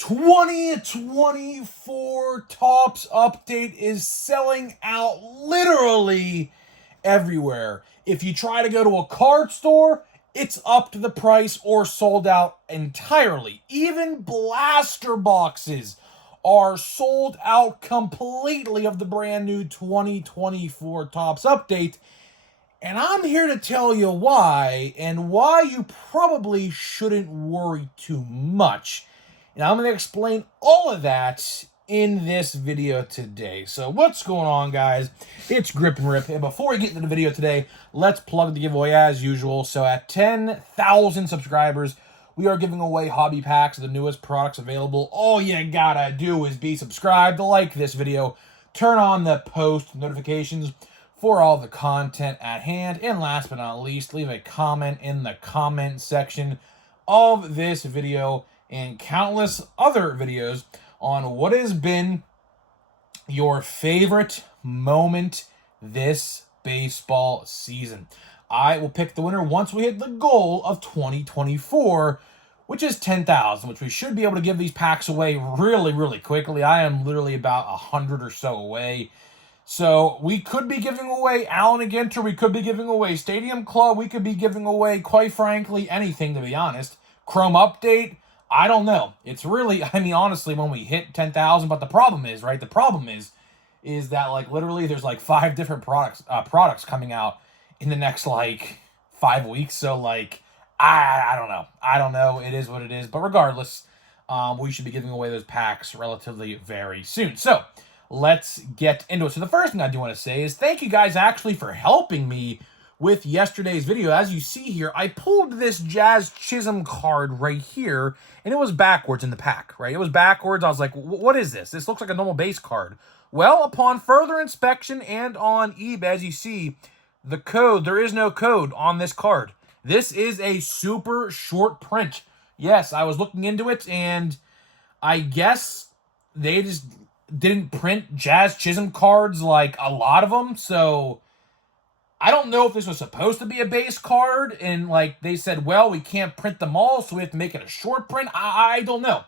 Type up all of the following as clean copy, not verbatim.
2024 Topps Update is selling out literally everywhere. If you try to go to a card store, it's up to the price or sold out entirely. Even blaster boxes are sold out completely of the brand new 2024 Topps Update. And I'm here to tell you why, and why you probably shouldn't worry too much. And I'm going to explain all of that in this video today. So what's going on, guys? It's Grip and Rip. And before we get into the video today, let's plug the giveaway as usual. So at 10,000 subscribers, we are giving away hobby packs of the newest products available. All you gotta do is be subscribed, like this video, turn on the post notifications for all the content at hand, and last but not least, leave a comment in the comment section of this video and countless other videos on what has been your favorite moment this baseball season. I will pick the winner once we hit the goal of 2024, which is 10,000, which we should be able to give these packs away really quickly. I am literally about 100 or so away. So we could be giving away Allen Ginter, we could be giving away Stadium Club, we could be giving away, quite frankly, anything, to be honest. Chrome Update, I don't know. It's really, I mean, honestly, when we hit 10,000, but the problem is, right, the problem is that, like, literally there's, like, 5 different products coming out in the next, like, 5 weeks. So, like, I don't know. I don't know. It is what it is. But regardless, we should be giving away those packs relatively very soon. So let's get into it. So the first thing I do want to say is thank you guys actually for helping me with yesterday's video. As you see here, I pulled this Jazz Chisholm card right here, and it was backwards in the pack, right? It was backwards. I was like, what is this? This looks like a normal base card. Well, upon further inspection and on eBay, as you see, the code, there is no code on this card. This is a super short print. Yes, I was looking into it, and I guess they just didn't print Jazz Chisholm cards, like a lot of them, so I don't know if this was supposed to be a base card, and like they said, well, we can't print them all, so we have to make it a short print. I don't know.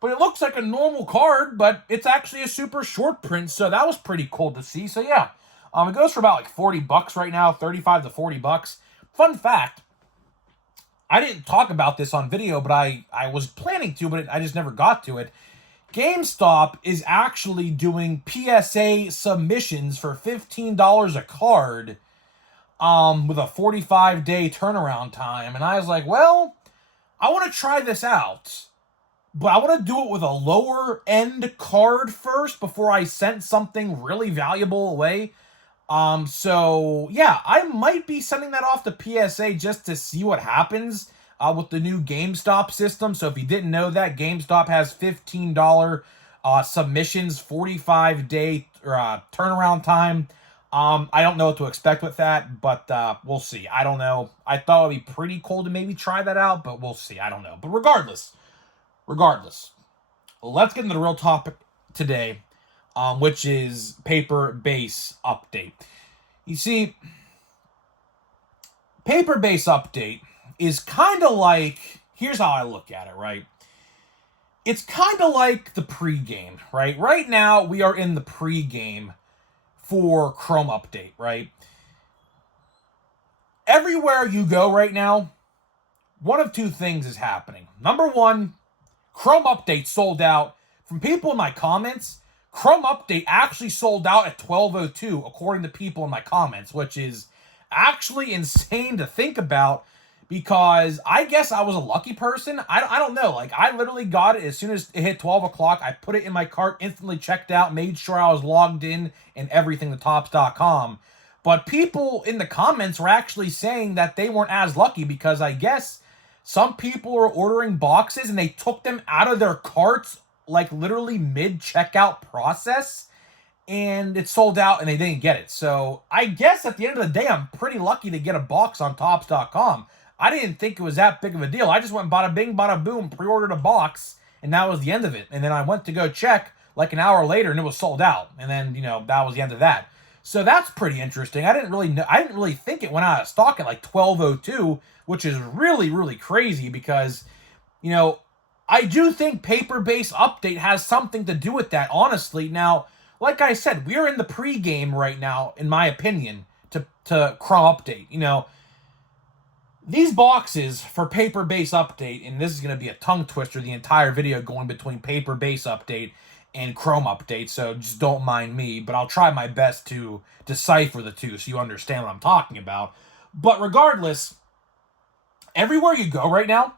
But it looks like a normal card, but it's actually a super short print, so that was pretty cool to see. So yeah, it goes for about like 40 bucks right now, 35 to 40 bucks. Fun fact, I didn't talk about this on video, but I was planning to, but I just never got to it. GameStop is actually doing PSA submissions for $15 a card with a 45-day turnaround time. And I was like, well, I want to try this out, but I want to do it with a lower end card first before I sent something really valuable away. So yeah, I might be sending that off to PSA just to see what happens with the new GameStop system. So if you didn't know that, GameStop has $15 submissions, 45-day turnaround time. I don't know what to expect with that, but we'll see. I don't know. I thought it would be pretty cool to maybe try that out, but we'll see. I don't know. But regardless, let's get into the real topic today, which is paper base update. You see, paper base update is kind of like, here's how I look at it, right? It's kind of like the pregame, right? Right now, we are in the pregame for Chrome Update, right? Everywhere you go right now, one of two things is happening. Number one, Chrome Update sold out. From people in my comments, Chrome Update actually sold out at 12:02, according to people in my comments, which is actually insane to think about, because I guess I was a lucky person. I don't know. Like, I literally got it as soon as it hit 12 o'clock. I put it in my cart, instantly checked out, made sure I was logged in and everything to Topps.com. But people in the comments were actually saying that they weren't as lucky because I guess some people were ordering boxes and they took them out of their carts, like literally mid-checkout process, and it sold out and they didn't get it. So I guess at the end of the day, I'm pretty lucky to get a box on Topps.com. I didn't think it was that big of a deal. I just went bada bing, bada boom, pre-ordered a box, and that was the end of it. And then I went to go check like an hour later, and it was sold out. And then, you know, that was the end of that. So that's pretty interesting. I didn't really think it went out of stock at like 12:02, which is really crazy because, you know, I do think paper-based update has something to do with that, honestly. Now, like I said, we're in the pre-game right now, in my opinion, to Chrome Update. These boxes for paper-based update, and this is going to be a tongue twister the entire video going between paper-based update and Chrome Update, so just don't mind me, but I'll try my best to decipher the two so you understand what I'm talking about. But regardless, everywhere you go right now,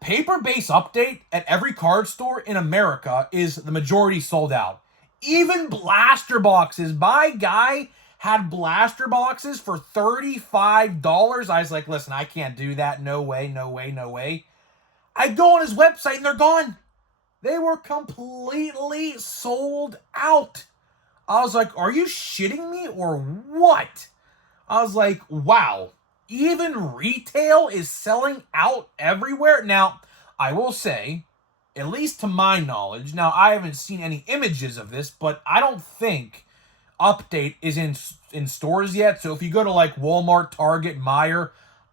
paper-based update at every card store in America is the majority sold out. Even blaster boxes. My guy had blaster boxes for $35. I was like, listen, I can't do that. No way, no way, no way. I go on his website and they're gone. They were completely sold out. I was like, are you shitting me or what? I was like, wow. Even retail is selling out everywhere. Now, I will say, at least to my knowledge, now I haven't seen any images of this, but I don't think Update is in stores yet. So if you go to like Walmart, Target, Meijer,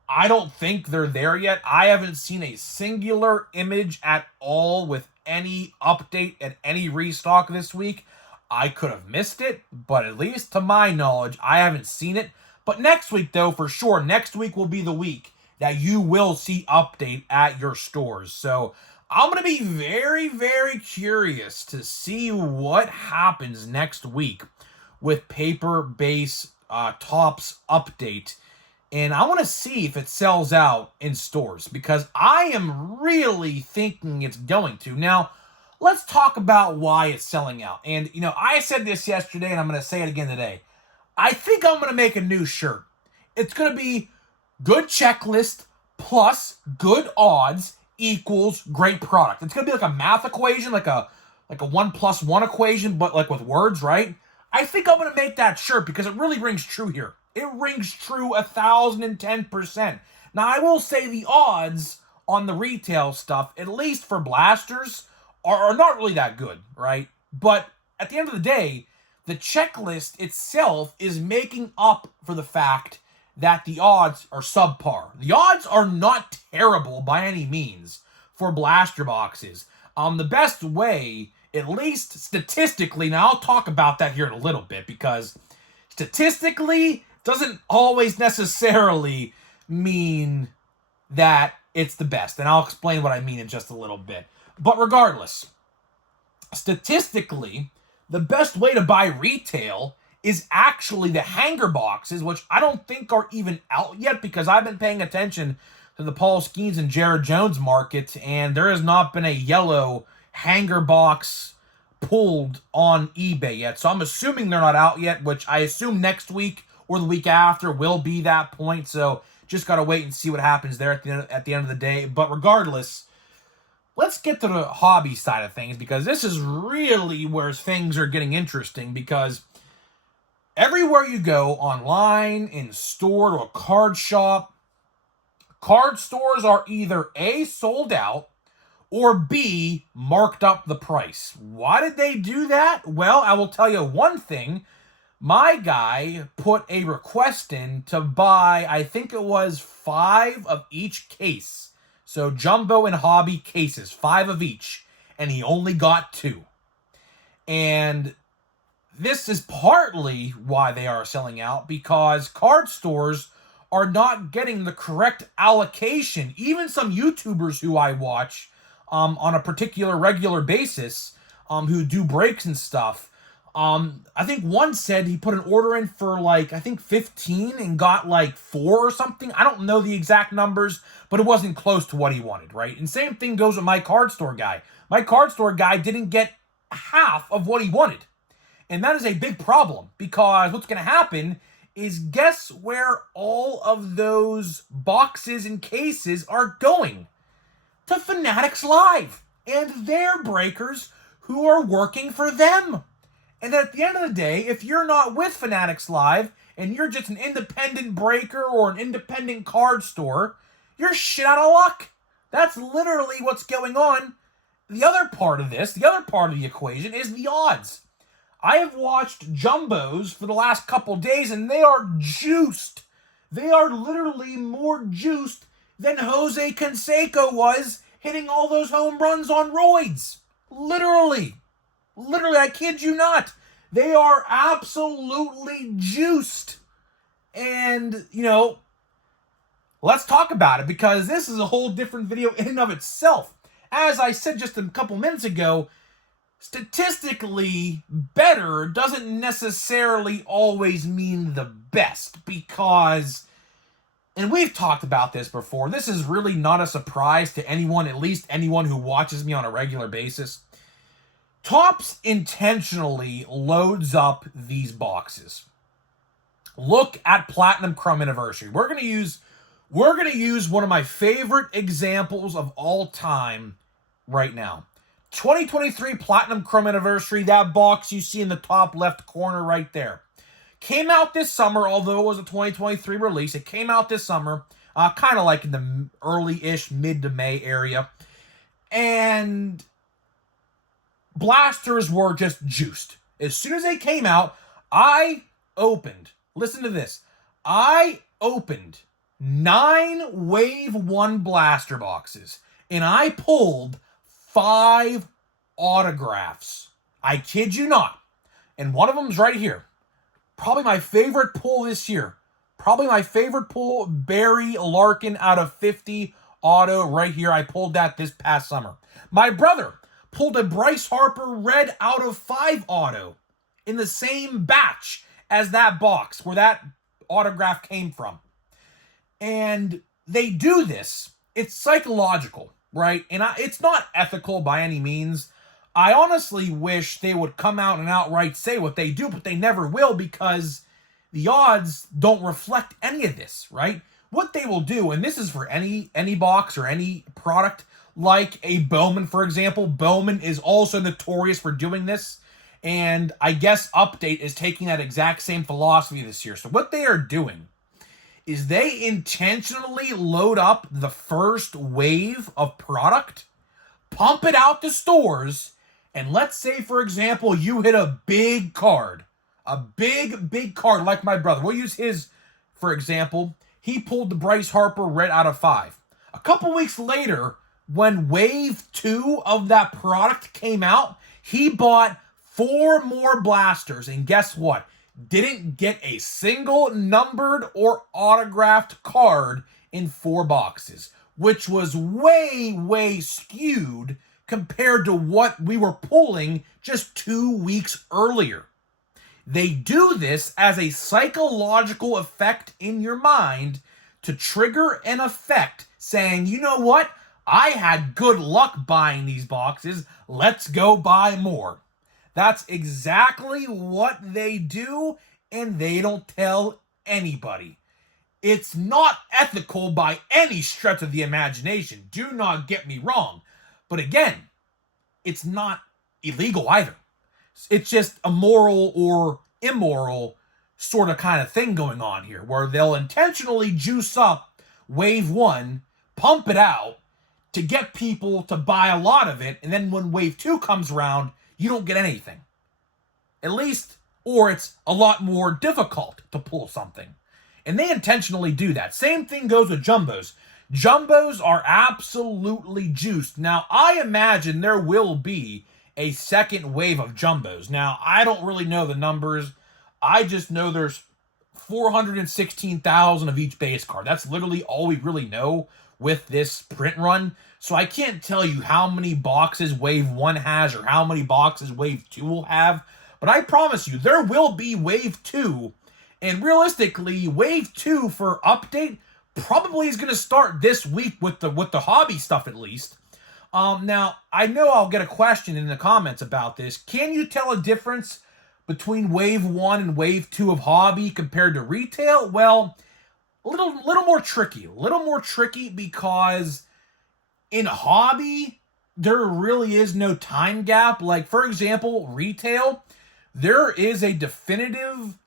I don't think they're there yet. I haven't seen a singular image at all with any update at any restock this week. I could have missed it, but at least to my knowledge, I haven't seen it. But next week, though, for sure, next week will be the week that you will see update at your stores. So I'm going to be very, very curious to see what happens next week with paper-based Topps update. And I want to see if it sells out in stores because I am really thinking it's going to. Now, let's talk about why it's selling out. And, I said this yesterday and I'm going to say it again today. I think I'm going to make a new shirt. It's going to be good checklist plus good odds equals great product. It's going to be like a math equation, like a 1+1 equation, but like with words, right? I think I'm going to make that shirt because it really rings true here. It rings true 1,010%. Now, I will say the odds on the retail stuff, at least for blasters, are not really that good, right? But at the end of the day, the checklist itself is making up for the fact that the odds are subpar. The odds are not terrible by any means for blaster boxes. The best way, at least statistically, now I'll talk about that here in a little bit because statistically doesn't always necessarily mean that it's the best. And I'll explain what I mean in just a little bit. But regardless, statistically, the best way to buy retail is actually the hanger boxes, which I don't think are even out yet because I've been paying attention to the Paul Skeens and Jared Jones market, and there has not been a yellow hanger box pulled on eBay yet. So I'm assuming they're not out yet, which I assume next week or the week after will be that point. So just got to wait and see what happens there at the end of the day. But regardless, let's get to the hobby side of things because this is really where things are getting interesting because everywhere you go, online, in store, to a card shop, card stores are either A, sold out, or B, marked up the price. Why did they do that? Well, I will tell you one thing. My guy put a request in to buy, I think it was 5 of each case. So jumbo and hobby cases, 5 of each. And he only got 2. And this is partly why they are selling out, because card stores are not getting the correct allocation. Even some YouTubers who I watch on a particular regular basis who do breaks and stuff, I think one said he put an order in for like, I think 15 and got like 4 or something. I don't know the exact numbers, but it wasn't close to what he wanted, right? And same thing goes with my card store guy. My card store guy didn't get half of what he wanted. And that is a big problem because what's going to happen is guess where all of those boxes and cases are going? To Fanatics Live and their breakers who are working for them. And at the end of the day, if you're not with Fanatics Live and you're just an independent breaker or an independent card store, you're shit out of luck. That's literally what's going on. The other part of this, the other part of the equation is the odds. I have watched jumbos for the last couple days and they are juiced. They are literally more juiced than Jose Canseco was hitting all those home runs on roids. Literally, I kid you not. They are absolutely juiced. And, let's talk about it, because this is a whole different video in and of itself. As I said just a couple minutes ago, statistically better doesn't necessarily always mean the best, because, and we've talked about this before, this is really not a surprise to anyone, at least anyone who watches me on a regular basis. Topps intentionally loads up these boxes. Look at Platinum Crumb Anniversary. We're gonna use one of my favorite examples of all time right now. 2023 Platinum Crumb Anniversary, that box you see in the top left corner right there. Came out this summer, although it was a 2023 release. It came out this summer, kind of like in the early-ish, mid to May area. And blasters were just juiced. As soon as they came out, listen to this, I opened 9 Wave 1 blaster boxes, and I pulled 5 autographs. I kid you not. And one of them's right here. Probably my favorite pull this year. Barry Larkin out of 50 auto right here. I pulled that this past summer. My brother pulled a Bryce Harper red out of 5 auto in the same batch as that box where that autograph came from. And they do this. It's psychological, right? And it's not ethical by any means. I honestly wish they would come out and outright say what they do, but they never will, because the odds don't reflect any of this, right? What they will do, and this is for any box or any product, like a Bowman, for example. Bowman is also notorious for doing this, and I guess Update is taking that exact same philosophy this year. So what they are doing is they intentionally load up the first wave of product, pump it out to stores, and let's say, for example, you hit a big card. A big card like my brother. We'll use his, for example. He pulled the Bryce Harper red out of 5. A couple weeks later, when wave 2 of that product came out, he bought 4 more blasters. And guess what? Didn't get a single numbered or autographed card in 4 boxes, which was way skewed compared to what we were pulling just 2 weeks earlier. They do this as a psychological effect in your mind to trigger an effect saying, you know what? I had good luck buying these boxes. Let's go buy more. That's exactly what they do, and they don't tell anybody. It's not ethical by any stretch of the imagination. Do not get me wrong. But again, it's not illegal either. It's just a moral or immoral sort of kind of thing going on here, where they'll intentionally juice up wave 1, pump it out to get people to buy a lot of it, and then when wave 2 comes around, you don't get anything. At least, or it's a lot more difficult to pull something. And they intentionally do that. Same thing goes with jumbos. Jumbos are absolutely juiced. Now, I imagine there will be a second wave of jumbos. Now, I don't really know the numbers. I just know there's 416,000 of each base card. That's literally all we really know with this print run. So I can't tell you how many boxes wave 1 has or how many boxes wave 2 will have. But I promise you, there will be wave 2. And realistically, wave 2 for Update probably is going to start this week with the hobby stuff at least. Now, I know I'll get a question in the comments about this. Can you tell a difference between wave 1 and wave 2 of hobby compared to retail? Well, a little more tricky. A little more tricky because in hobby, there really is no time gap. Like, for example, retail, there is a definitive,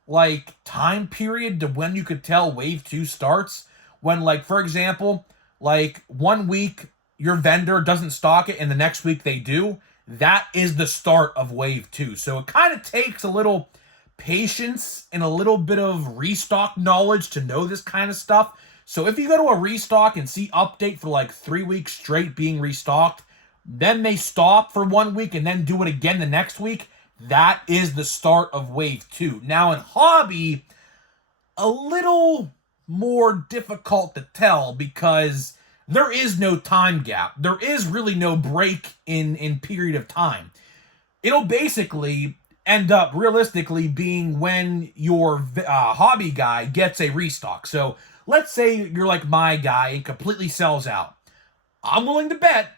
time period to when you could tell wave 2 starts. When, for example, 1 week your vendor doesn't stock it and the next week they do, that is the start of wave 2. So it kind of takes a little patience and a little bit of restock knowledge to know this kind of stuff. So if you go to a restock and see update for like 3 weeks straight being restocked, then they stop for 1 week and then do it again the next week, that is the start of wave 2. Now in hobby, a little more difficult to tell because there is no time gap. There is really no break in period of time. It'll basically end up realistically being when your hobby guy gets a restock. So let's say you're like my guy and completely sells out. I'm willing to bet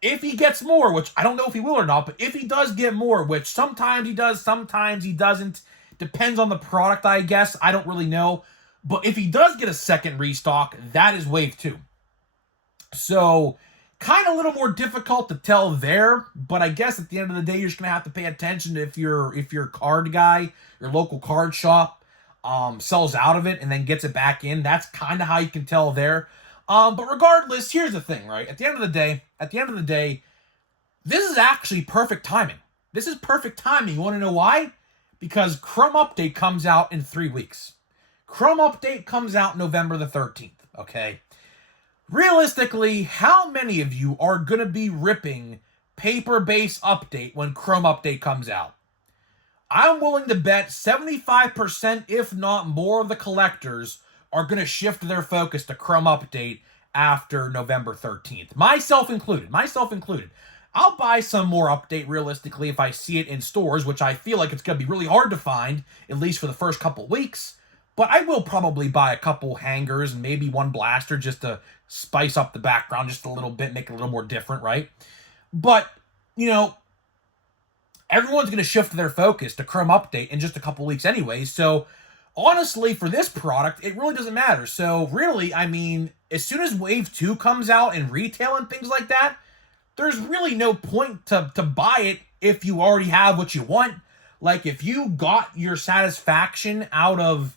if he gets more, which I don't know if he will or not, but if he does get more, which sometimes he does, sometimes he doesn't, depends on the product, I guess. I don't really know. But if he does get a second restock, that is wave 2. So kind of a little more difficult to tell there, but I guess at the end of the day, you're just gonna have to pay attention if your card guy, your local card shop, sells out of it and then gets it back in. That's kind of how you can tell there. But regardless, here's the thing, right? At the end of the day, this is actually perfect timing. This is perfect timing. You want to know why? Because Chrome Update comes out in 3 weeks. Chrome Update comes out November the 13th, okay? Realistically, how many of you are going to be ripping paper-based update when Chrome Update comes out? I'm willing to bet 75%, if not more, of the collectors are going to shift their focus to Chrome Update after November 13th. Myself included. I'll buy some more update realistically if I see it in stores, which I feel like it's going to be really hard to find, at least for the first couple weeks. But I will probably buy a couple hangers and maybe one blaster just to spice up the background just a little bit, make it a little more different, right? But, you know, everyone's going to shift their focus to Chrome Update in just a couple weeks anyway. So, honestly, for this product, it really doesn't matter. So, really, I mean, as soon as Wave 2 comes out in retail and things like that, there's really no point to buy it if you already have what you want. Like, if you got your satisfaction out of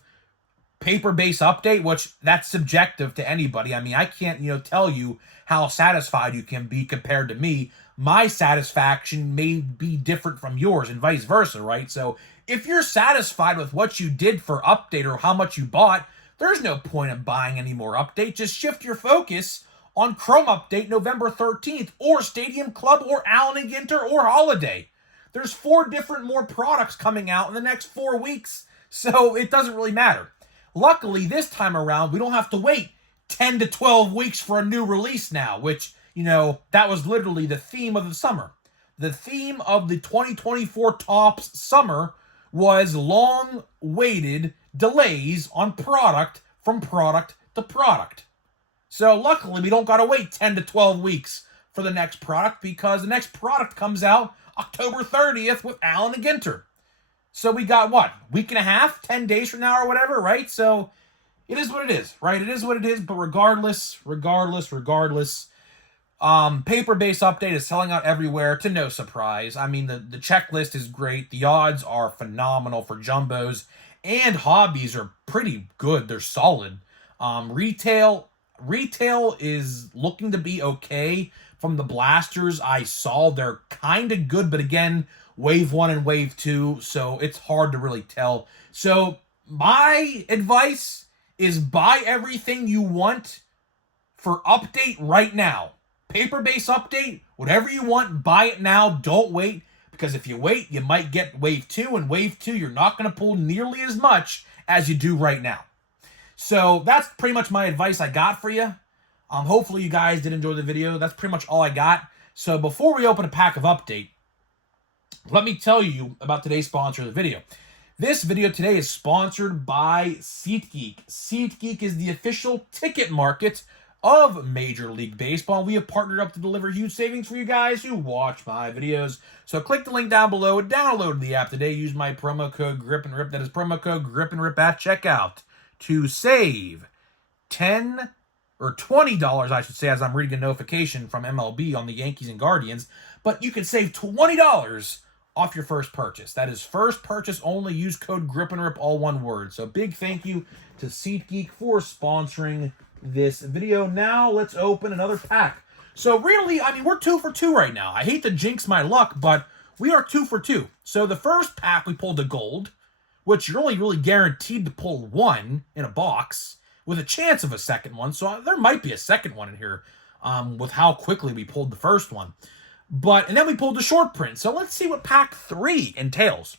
paper-based update, which that's subjective to anybody. I mean, I can't, tell you how satisfied you can be compared to me. My satisfaction may be different from yours and vice versa, right? So if you're satisfied with what you did for update or how much you bought, there's no point in buying any more update. Just shift your focus on Chrome Update November 13th or Stadium Club or Allen & Ginter or Holiday. There's 4 different more products coming out in the next 4 weeks, so it doesn't really matter. Luckily, this time around, we don't have to wait 10 to 12 weeks for a new release now, which, that was literally the theme of the summer. The theme of the 2024 Topps summer was long-awaited delays on product from product to product. So luckily, we don't got to wait 10 to 12 weeks for the next product because the next product comes out October 30th with Allen & Ginter. So we got, week and a half, 10 days from now or whatever, right? So it is what it is, right? It is what it is, but regardless, paper-based update is selling out everywhere to no surprise. I mean, the checklist is great. The odds are phenomenal for jumbos, and hobbies are pretty good. They're solid. Retail is looking to be okay. From the blasters I saw, they're kind of good, but again, Wave 1 and Wave 2, so it's hard to really tell. So my advice is buy everything you want for update right now. Paper-based update, whatever you want, buy it now. Don't wait, because if you wait, you might get Wave 2, and Wave 2, you're not going to pull nearly as much as you do right now. So that's pretty much my advice I got for you. Hopefully you guys did enjoy the video. That's pretty much all I got. So before we open a pack of update, let me tell you about today's sponsor of the video. This video today is sponsored by SeatGeek. SeatGeek is the official ticket market of Major League Baseball. We have partnered up to deliver huge savings for you guys who watch my videos. So click the link down below and download the app today. Use my promo code GRIPANDRIP. That is promo code GRIPANDRIP at checkout to save $10 or $20, I should say, as I'm reading a notification from MLB on the Yankees and Guardians. But you can save $20 off your first purchase. That is first purchase only. Use code GRIPANDRIP, all one word. So big thank you to SeatGeek for sponsoring this video. Now let's open another pack. So really, I mean, we're 2 for 2 right now. I hate to jinx my luck, but we are 2 for 2. So the first pack we pulled a gold, which you're only really guaranteed to pull 1 in a box. with a chance of a second one. So there might be a second one in here with how quickly we pulled the first one. And then we pulled the short print. So let's see what pack 3 entails.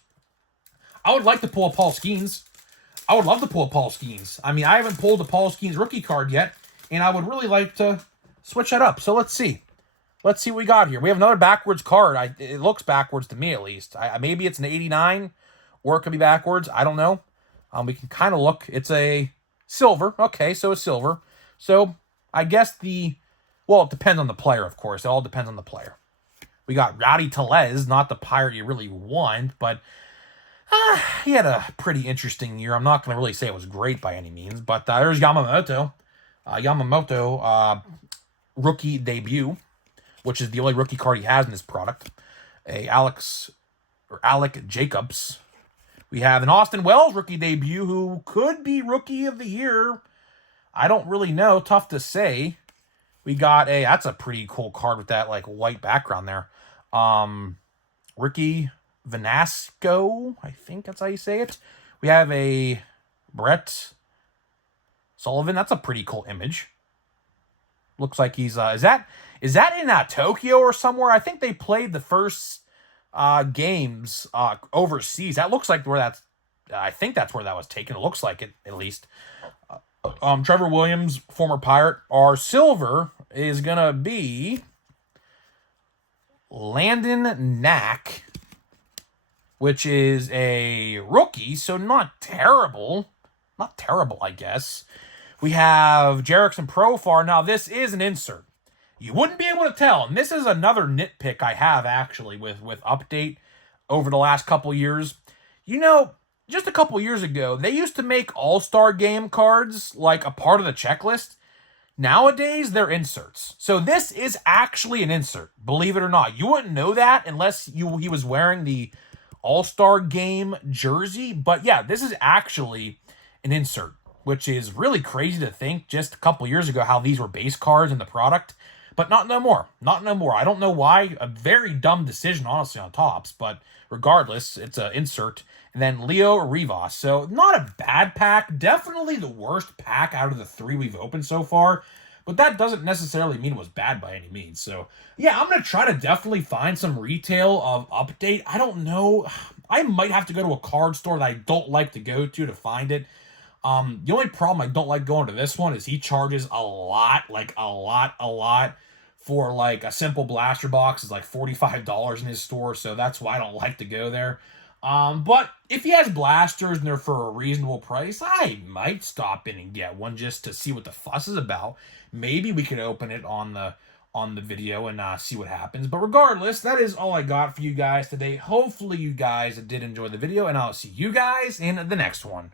I would like to pull a Paul Skeens. I would love to pull a Paul Skeens. I mean, I haven't pulled a Paul Skeens rookie card yet, and I would really like to switch that up. So let's see. Let's see what we got here. We have another backwards card. It looks backwards to me, at least. Maybe it's an 89, or it could be backwards. I don't know. We can kind of look. It's a silver. Okay, so it's silver. So I guess it depends on the player, of course. It all depends on the player. We got Rowdy Tellez, not the Pirate you really want, but he had a pretty interesting year. I'm not going to really say it was great by any means, but there's Yamamoto. Rookie debut, which is the only rookie card he has in this product. Alec Jacobs. We have an Austin Wells rookie debut who could be rookie of the year. I don't really know. Tough to say. We got that's a pretty cool card with that like white background there. Ricky Vanasco, I think that's how you say it. We have a Brett Sullivan. That's a pretty cool image. Looks like he's is that in Tokyo or somewhere? I think they played the first games overseas. That looks like where that's. I think that's where that was taken. It looks like it, at least. Trevor Williams, former Pirate. Our silver is gonna be Landon Knack, which is a rookie, so not terrible. Not terrible, I guess. We have Jerickson Profar. Now, this is an insert. You wouldn't be able to tell, and this is another nitpick I have, actually, with Update over the last couple years. You know, just a couple years ago, they used to make All-Star Game cards like a part of the checklist. Nowadays, they're inserts. So this is actually an insert, believe it or not. You wouldn't know that unless he was wearing the All-Star Game jersey. But yeah, this is actually an insert, which is really crazy to think just a couple years ago how these were base cards in the product. But not no more. Not no more. I don't know why. A very dumb decision, honestly, on Topps. But regardless, it's an insert. And then Leo Rivas. So not a bad pack. Definitely the worst pack out of the 3 we've opened so far. But that doesn't necessarily mean it was bad by any means. So yeah, I'm going to try to definitely find some retail of Update. I don't know. I might have to go to a card store that I don't like to go to find it. The only problem I don't like going to this one is he charges a lot, like a lot. For like a simple blaster box is like $45 in his store, so that's why I don't like to go there. But if he has blasters and they're for a reasonable price, I might stop in and get one just to see what the fuss is about. Maybe we could open it on the video and see what happens. But regardless, that is all I got for you guys today. Hopefully you guys did enjoy the video, and I'll see you guys in the next one.